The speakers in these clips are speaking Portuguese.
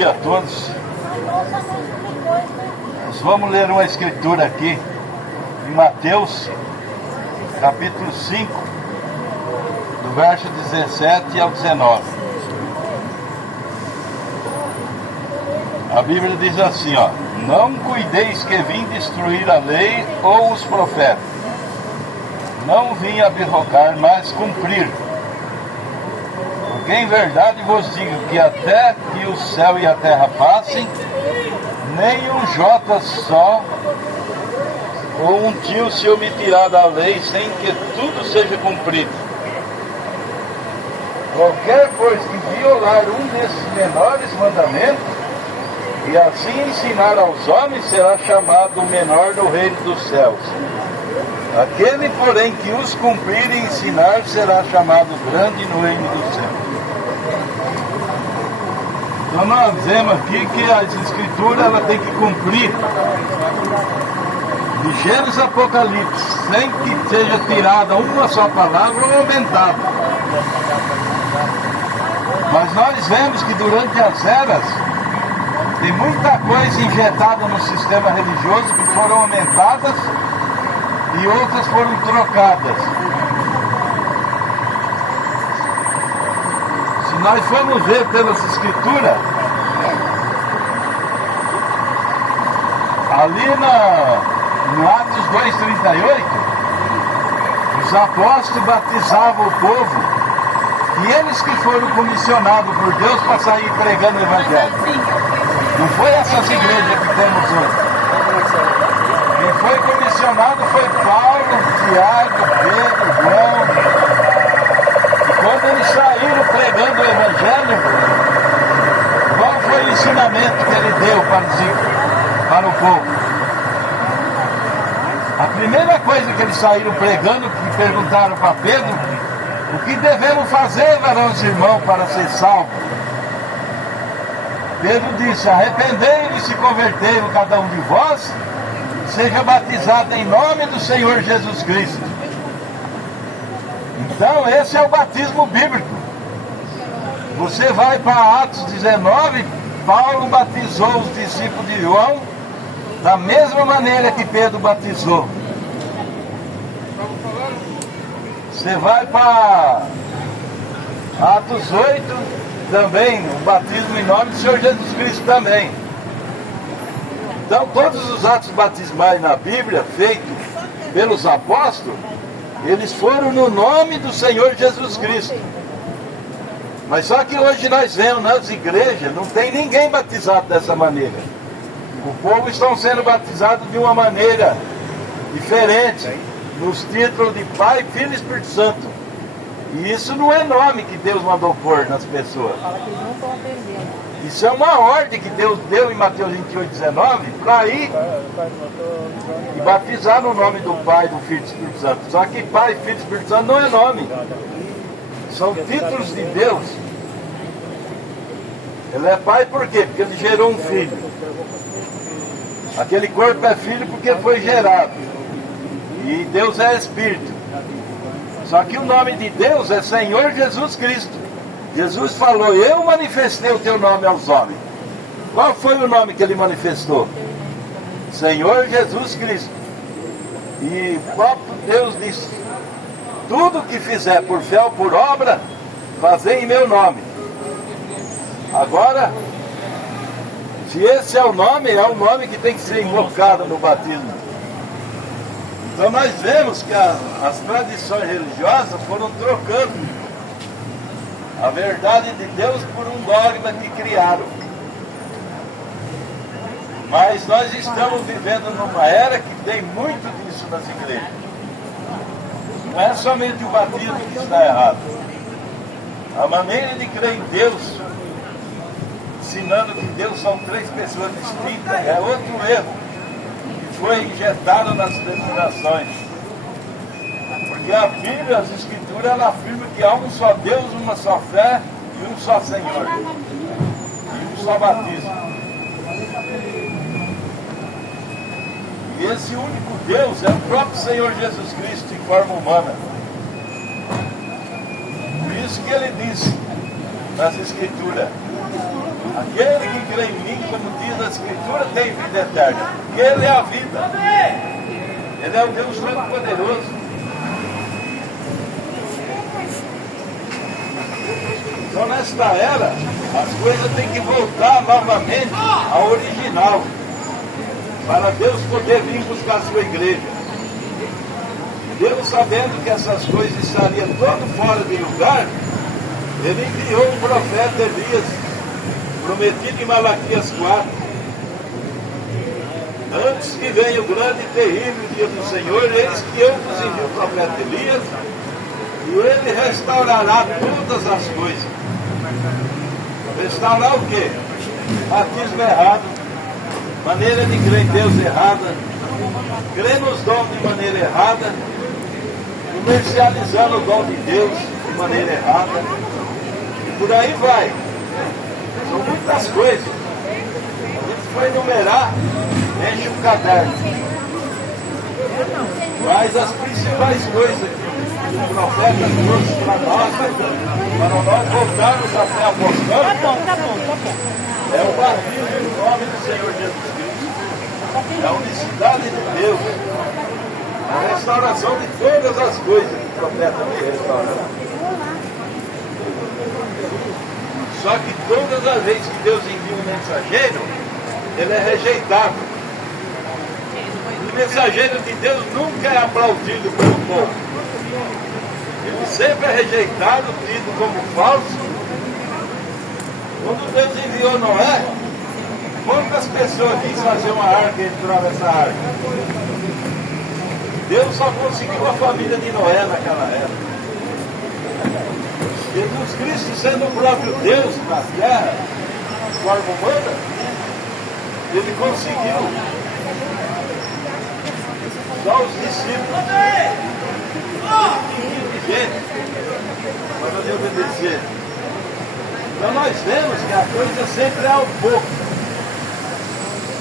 Bom dia a todos. Nós vamos ler uma escritura aqui em Mateus, capítulo 5, do verso 17 ao 19. A Bíblia diz assim, ó: não cuideis que vim destruir a lei ou os profetas. Não vim abrogar, mas cumprir. Porque em verdade vos digo que até que o céu e a terra passem, nem um jota só ou um tio se omitirá da lei sem que tudo seja cumprido. Qualquer, pois, que violar um desses menores mandamentos e assim ensinar aos homens, será chamado o menor do reino dos céus. Aquele, porém, que os cumprir e ensinar, será chamado grande no reino dos céus. Então nós vemos aqui que as escrituras ela tem que cumprir de Gênesis a Apocalipse, sem que seja tirada uma só palavra ou aumentada. Mas nós vemos que durante as eras tem muita coisa injetada no sistema religioso que foram aumentadas e outras foram trocadas. Se nós formos ver pelas escrituras, ali no Atos 2,38, os apóstolos batizavam o povo, e eles que foram comissionados por Deus para sair pregando o Evangelho. Não foi essas igrejas que temos hoje. Quem foi comissionado foi Paulo, Tiago, Pedro, João. E quando eles saíram pregando o Evangelho, qual foi o ensinamento que ele deu para o povo? A primeira coisa que eles saíram pregando, que perguntaram para Pedro: o que devemos fazer, varões e irmãos, para ser salvos? Pedro disse: arrependei-vos e se convertei cada um de vós, seja batizado em nome do Senhor Jesus Cristo. Então esse é o batismo bíblico. Você vai para Atos 19, Paulo batizou os discípulos de João da mesma maneira que Pedro batizou. Você vai para Atos 8, também o batismo em nome do Senhor Jesus Cristo também. Então todos os atos batismais na Bíblia feitos pelos apóstolos, eles foram no nome do Senhor Jesus Cristo. Mas só que hoje nós vemos nas igrejas, não tem ninguém batizado dessa maneira. O povo está sendo batizado de uma maneira diferente, nos títulos de Pai, Filho e Espírito Santo. E isso não é nome que Deus mandou pôr nas pessoas. Isso é uma ordem que Deus deu em Mateus 28:19 para ir e batizar no nome do Pai, do Filho e do Espírito Santo. Só que Pai, Filho e Espírito Santo não é nome. São títulos de Deus. Ele é Pai por quê? Porque ele gerou um filho. Aquele corpo é filho porque foi gerado. E Deus é Espírito. Só que o nome de Deus é Senhor Jesus Cristo. Jesus falou: eu manifestei o teu nome aos homens. Qual foi o nome que ele manifestou? Senhor Jesus Cristo. E o próprio Deus disse: tudo que fizer por fé ou por obra, fazei em meu nome. Agora, se esse é o nome que tem que ser invocado no batismo. Então nós vemos que as tradições religiosas foram trocando a verdade de Deus por um dogma que criaram. Mas nós estamos vivendo numa era que tem muito disso nas igrejas. Não é somente o batismo que está errado. A maneira de crer em Deus, ensinando que Deus são três pessoas distintas, é outro erro que foi injetado nas denominações. Porque a Bíblia, as Escrituras, ela afirma que há um só Deus, uma só fé e um só Senhor. E um só batismo. E esse único Deus é o próprio Senhor Jesus Cristo em forma humana. Por isso que ele disse nas Escrituras: Aquele que crê em mim, como diz a Escritura, tem vida eterna. E Ele é a vida. Ele é o Deus Todo-Poderoso. Então, nesta era, as coisas têm que voltar novamente ao original, para Deus poder vir buscar a sua igreja. Deus, sabendo que essas coisas estariam todo fora de lugar, Ele enviou o profeta Elias, prometido em Malaquias 4. Antes que venha o grande e terrível dia do Senhor, eis que eu vos envio o profeta Elias, e ele restaurará todas as coisas. Restaurar o quê? Batismo errado, maneira de crer em Deus errada, crer nos dons de maneira errada, comercializando o dom de Deus de maneira errada, e por aí vai. São muitas coisas. A gente foi enumerar, enche um caderno. Mas as principais coisas que o profeta trouxe para nós voltarmos à fé apostólica, é o batismo no nome do Senhor Jesus Cristo, é a unicidade de Deus, a restauração de todas as coisas que o profeta nos restaurará. Só que todas as vezes que Deus envia um mensageiro, ele é rejeitado. O mensageiro de Deus nunca é aplaudido pelo povo. Ele sempre é rejeitado, tido como falso. Quando Deus enviou Noé, quantas pessoas quis fazer uma arca e entrou nessa arca? Deus só conseguiu a família de Noé naquela época. Jesus Cristo, sendo o próprio Deus na terra, de forma humana, ele conseguiu. Só os discípulos gente para poder obedecer. Então nós vemos que a coisa sempre é ao pouco.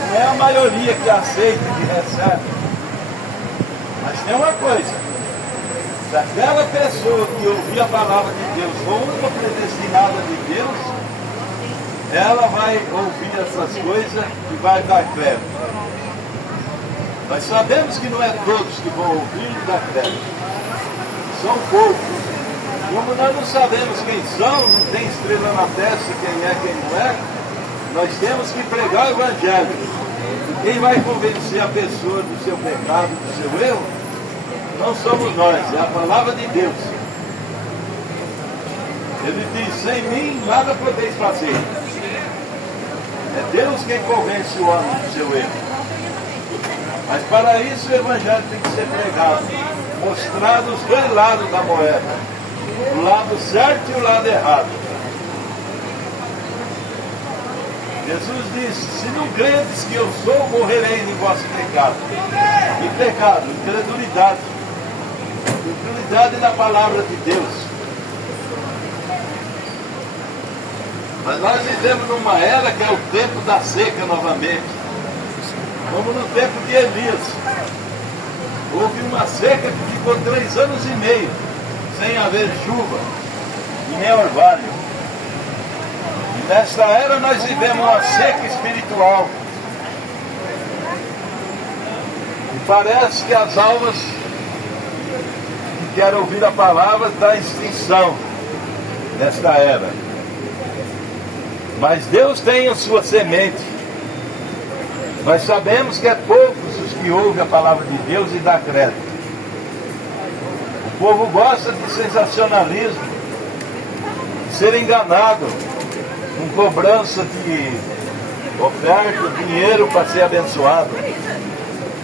Não é a maioria que aceita, que recebe. Mas tem uma coisa. Se aquela pessoa que ouvir a palavra de Deus for uma predestinada de Deus, ela vai ouvir essas coisas e vai dar crédito. Nós sabemos que não é todos que vão ouvir e dar crédito. São poucos. Como nós não sabemos quem são, não tem estrela na testa, quem é, quem não é, nós temos que pregar o Evangelho. Quem vai convencer a pessoa do seu pecado, do seu erro, não somos nós, é a palavra de Deus. Ele diz, sem mim nada podeis fazer. É Deus quem convence o homem do seu erro. Mas para isso o Evangelho tem que ser pregado, mostrado os dois lados da moeda, o lado certo e o lado errado. Jesus disse, se não credes que eu sou, morrereis em vosso pecado. E pecado, incredulidade. Incredulidade na palavra de Deus. Mas nós vivemos numa era que é o tempo da seca novamente. Como no tempo de Elias. Houve uma seca que ficou 3 anos e meio sem haver chuva e nem orvalho. E nesta era nós vivemos uma seca espiritual. E parece que as almas que querem ouvir a palavra estão em extinção nesta era. Mas Deus tem a sua semente. Nós sabemos que é poucos os que ouvem a palavra de Deus e dá crédito. O povo gosta de sensacionalismo, de ser enganado, com cobrança de oferta, dinheiro para ser abençoado.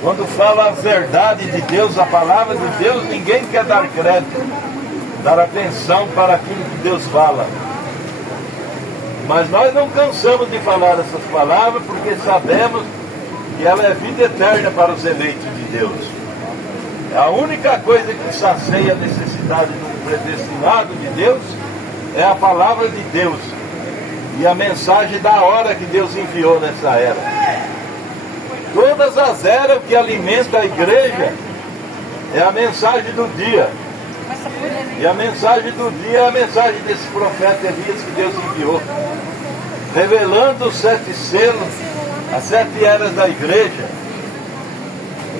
Quando fala a verdade de Deus, a palavra de Deus, ninguém quer dar crédito, dar atenção para aquilo que Deus fala. Mas nós não cansamos de falar essas palavras porque sabemos que ela é vida eterna para os eleitos de Deus. A única coisa que sacia a necessidade de um predestinado de Deus é a palavra de Deus e a mensagem da hora que Deus enviou nessa era. Todas as eras que alimentam a igreja é a mensagem do dia. E a mensagem do dia é a mensagem desse profeta Elias que Deus enviou. revelando os 7 selos, as 7 eras da igreja,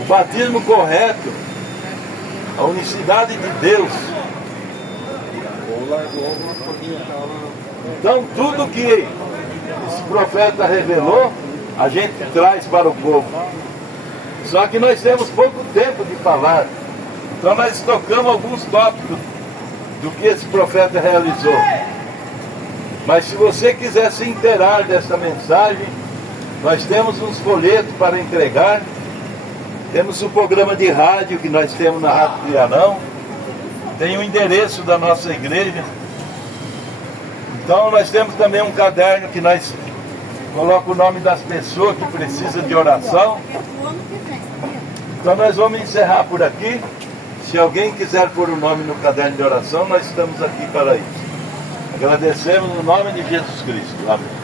o batismo correto, a unicidade de Deus. Então tudo que esse profeta revelou, a gente traz para o povo. Só que nós temos pouco tempo de falar. Então nós tocamos alguns tópicos do que esse profeta realizou. Mas se você quiser se inteirar dessa mensagem, nós temos uns folhetos para entregar. Temos o programa de rádio que nós temos na Rádio Trianão. Tem o endereço da nossa igreja. Então nós temos também um caderno que nós colocamos o nome das pessoas que precisam de oração. Então nós vamos encerrar por aqui. Se alguém quiser pôr o nome no caderno de oração, nós estamos aqui para isso. Agradecemos no nome de Jesus Cristo. Amém.